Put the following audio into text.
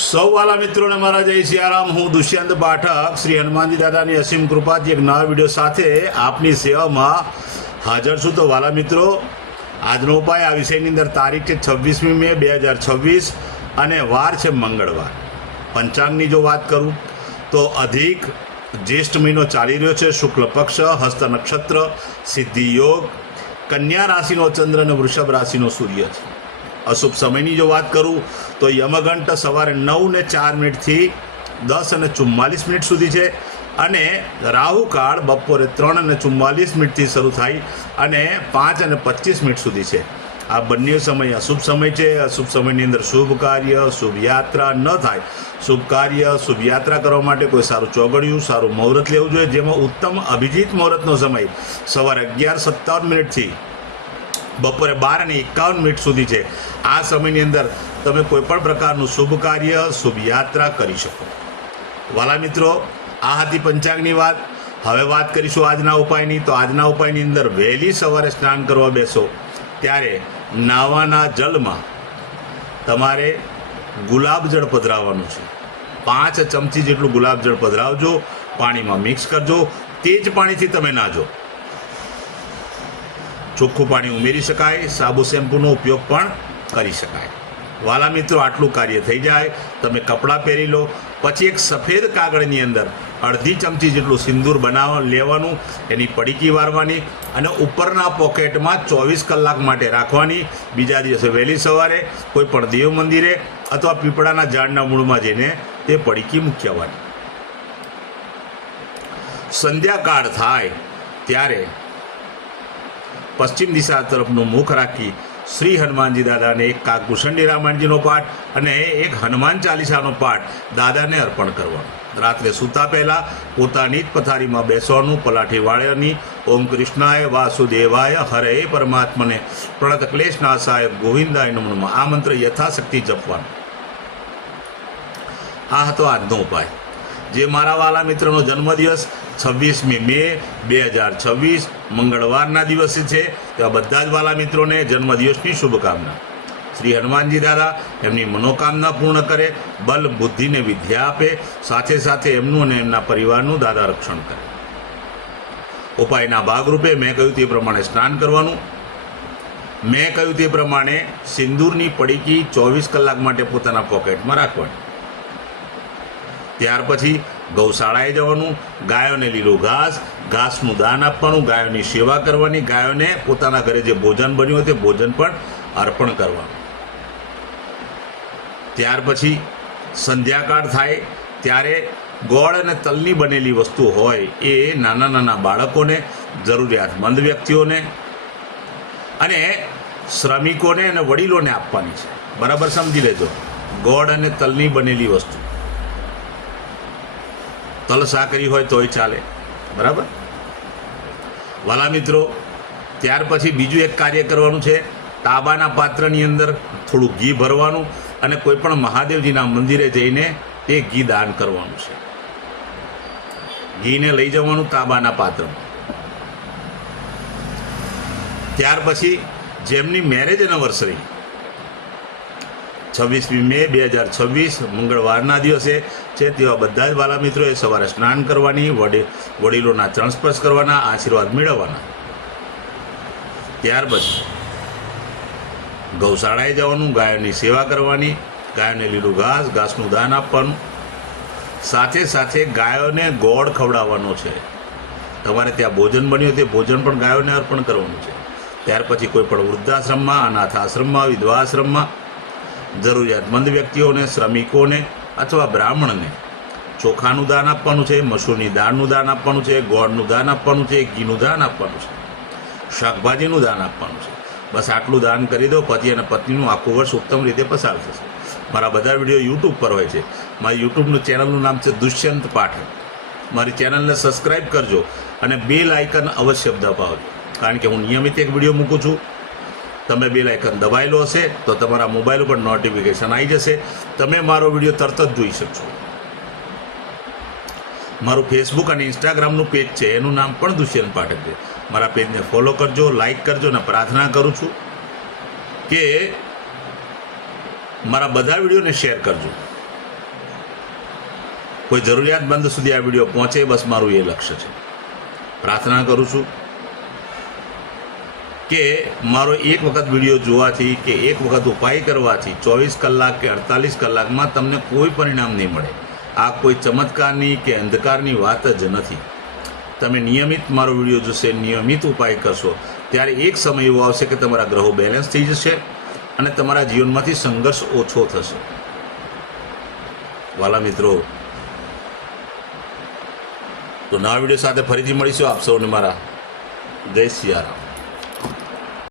સૌ વાલા મિત્રોને મારા જય સિયારામ। હું દુષ્યંત પાઠક શ્રી હનુમાનજી દાદાની અસીમ કૃપાથી એક નવા વિડીયો સાથે આપની સેવામાં હાજર છું। તો વાલા મિત્રો, આજનો ઉપાય આ વિષયની અંદર તારીખ છે 26મી મે 2026 અને વાર છે મંગળવાર। પંચાંગની જો વાત કરું તો અધિક જ્યેષ્ઠ મહિનો ચાલી રહ્યો છે, શુક્લ પક્ષ, હસ્ત નક્ષત્ર, સિદ્ધિ યોગ, કન્યા રાશિનો ચંદ્ર અને વૃષભ રાશિનો સૂર્ય છે। અશુભ સમયની જો વાત કરું તો યમઘંટ સવારે 9:04 થી 10:44 સુધી છે અને રાહુકાળ બપોરે 3:44 થી શરૂ થાય અને 5:25 સુધી છે। આ બંને સમય અશુભ સમય છે। અશુભ સમયની અંદર શુભ કાર્ય, શુભ યાત્રા ન થાય। શુભ કાર્ય, શુભ યાત્રા કરવા માટે કોઈ સારું ચોગડિયું, સારું મુહૂર્ત લેવું જોઈએ, જેમાં ઉત્તમ અભિજીત મુહૂર્તનો સમય સવારે 11:57 થી બપોરે 12:51 સુધી છે। આ સમયની અંદર તમે કોઈ પણ પ્રકારનું શુભ કાર્ય, શુભ યાત્રા કરી શકો। વાલા મિત્રો, આ હતી પંચાંગની વાત। હવે વાત કરીશું આજના ઉપાયની। તો આજના ઉપાયની અંદર વહેલી સવારે સ્નાન કરવા બેસો ત્યારે નાવાના જળમાં તમારે ગુલાબજળ પધરાવવાનું છે। 5 ચમચી જેટલું ગુલાબજળ પધરાવજો, પાણીમાં મિક્સ કરજો। તે જ પાણીથી તમે નાહજો। ચોખ્ખું પાણી ઉમેરી શકાય, સાબુ શેમ્પૂનો ઉપયોગ પણ કરી શકાય। વાલા મિત્રો, આટલું કાર્ય થઈ જાય, તમે કપડાં પહેરી લો, પછી એક સફેદ કાગળની અંદર અડધી ચમચી જેટલું સિંદૂર લેવાનું, એની પડીકી વારવાની અને ઉપરના પોકેટમાં 24 કલાક માટે રાખવાની। બીજા દિવસે વહેલી સવારે કોઈ પણ દેવ મંદિરે અથવા પીપળાના ઝાડના મૂળમાં જઈને તે પડીકી મૂકી આવવાની। સંધ્યાકાળ થાય ત્યારે પશ્ચિમ દિશા તરફનું મુખ રાખી શ્રી હનુમાનજી દાદાને એક કાકભૂષણની રામાયણજીનો પાઠ અને એક હનુમાન ચાલીસાનો પાઠ દાદાને અર્પણ કરવાનો। રાત્રે સૂતા પહેલાં પોતાની જ પથારીમાં બેસવાનું, પલાઠી વાળવાની, ઓમ કૃષ્ણાય વાસુદેવાય હરે પરમાત્મને પ્રણત ક્લેશનાશાય ગોવિંદાય નમઃ આ મંત્ર યથાશક્તિ જપવાનો। આ હતો આજનો ઉપાય। જે મારા વાલા મિત્રનો જન્મદિવસ 26મી મે 2026 મંગળવારના દિવસે છે, તેવા બધા જ વાલા મિત્રોને જન્મદિવસની શુભકામના। શ્રી હનુમાનજી દાદા એમની મનોકામના પૂર્ણ કરે, બલ બુદ્ધિને વિદ્યા આપે, સાથે સાથે એમનું અને એમના પરિવારનું દાદા રક્ષણ કરે। ઉપાયના ભાગરૂપે મેં કહ્યું તે પ્રમાણે સ્નાન કરવાનું। મેં કહ્યું તે પ્રમાણે સિંદૂરની પડીકી 24 કલાક માટે પોતાના પોકેટમાં રાખવાની। ત્યાર પછી ગૌશાળાએ જવાનું, ગાયોને લીલું ઘાસનું દાન આપવાનું, ગાયોની સેવા કરવાની, ગાયોને પોતાના ઘરે જે ભોજન બન્યું હોય તે ભોજન પણ અર્પણ કરવાનું। ત્યાર પછી સંધ્યાકાળ થાય ત્યારે ગોળ અને તલની બનેલી વસ્તુ હોય એ નાના નાના બાળકોને, જરૂરિયાતમંદ વ્યક્તિઓને અને શ્રમિકોને અને વડીલોને આપવાની છે। બરાબર સમજી લેજો, ગોળ અને તલની બનેલી વસ્તુ, તલ સાકરી હોય તોય ચાલે, બરાબર વાલા મિત્રો। ત્યાર પછી બીજું એક કાર્ય કરવાનું છે। તાંબાના પાત્રની અંદર થોડું ઘી ભરવાનું અને કોઈ પણ મહાદેવજીના મંદિરે જઈને તે ઘી દાન કરવાનું છે। ઘીને લઈ જવાનું તાંબાના પાત્રમાં। ત્યાર પછી જેમની મેરેજ એનિવર્સરી 26મી મે 2026 મંગળવારના દિવસે છે, તેવા બધા જ વાલા મિત્રોએ સવારે સ્નાન કરવાની, વડીલોના ચરણ સ્પર્શ કરવાના, આશીર્વાદ મેળવવાના। ત્યાર પછી ગૌશાળાએ જવાનું, ગાયોની સેવા કરવાની, ગાયોને લીલું ઘાસનું દાન આપવાનું, સાથે સાથે ગાયોને ગોળ ખવડાવવાનો છે। તમારે ત્યાં ભોજન બન્યું તે ભોજન પણ ગાયોને અર્પણ કરવાનું છે। ત્યાર પછી કોઈ પણ વૃદ્ધાશ્રમમાં, અનાથ આશ્રમમાં, વિધવા આશ્રમમાં જરૂરિયાતમંદ વ્યક્તિઓને, શ્રમિકોને અથવા બ્રાહ્મણને ચોખાનું દાન આપવાનું છે, મસૂરની દાળનું દાન આપવાનું છે, ગોળનું દાન આપવાનું છે, ઘીનું દાન આપવાનું છે, શાકભાજીનું દાન આપવાનું છે। બસ આટલું દાન કરી દો, પતિ અને પત્નીનું આખું વર્ષ ઉત્તમ રીતે પસાર થશે। મારા બધા વિડીયો યુટ્યુબ પર હોય છે। મારી યુટ્યુબનું ચેનલનું નામ છે દુષ્યંત પાઠક। મારી ચેનલને સબસ્ક્રાઈબ કરજો અને બેલ આઇકન અવશ્ય દબાવજો, કારણ કે હું નિયમિત એક વિડીયો મૂકું છું। તમે બેલ આઇકન દબાવેલો હશે તો તમારા મોબાઈલ ઉપર નોટિફિકેશન આવી જશે, તમે મારો વિડીયો તરત જ જોઈ શકશો। મારું ફેસબુક અને ઇન્સ્ટાગ્રામનું પેજ છે, એનું નામ પણ દુષ્યંત પાઠક છે। મારા પેજને ફોલો કરજો, લાઈક કરજો અને પ્રાર્થના કરું છું કે મારા બધા વિડીયોને શેર કરજો। કોઈ જરૂરિયાતમંદ સુધી આ વિડીયો પહોંચે, બસ મારું એ લક્ષ્ય છે. પ્રાર્થના કરું છું કે મારો એક વખત વિડીયો જોવાથી કે એક વખત ઉપાય કરવાથી 24 કલાક કે 48 કલાકમાં તમને કોઈ પરિણામ નહીં મળે. આ કોઈ ચમત્કારની કે અંધકારની વાત જ નથી. તમે નિયમિત મારો વિડીયો જોશે, નિયમિત ઉપાય કરશો, ત્યારે એક સમય એવો આવશે કે તમારા ગ્રહો બેલેન્સ થઈ જશે અને તમારા જીવનમાંથી સંઘર્ષ ઓછો થશે. વાલા મિત્રો, તો નવા વિડીયો સાથે ફરીથી મળીશું. આપ સૌને મારા જય સિયારામ.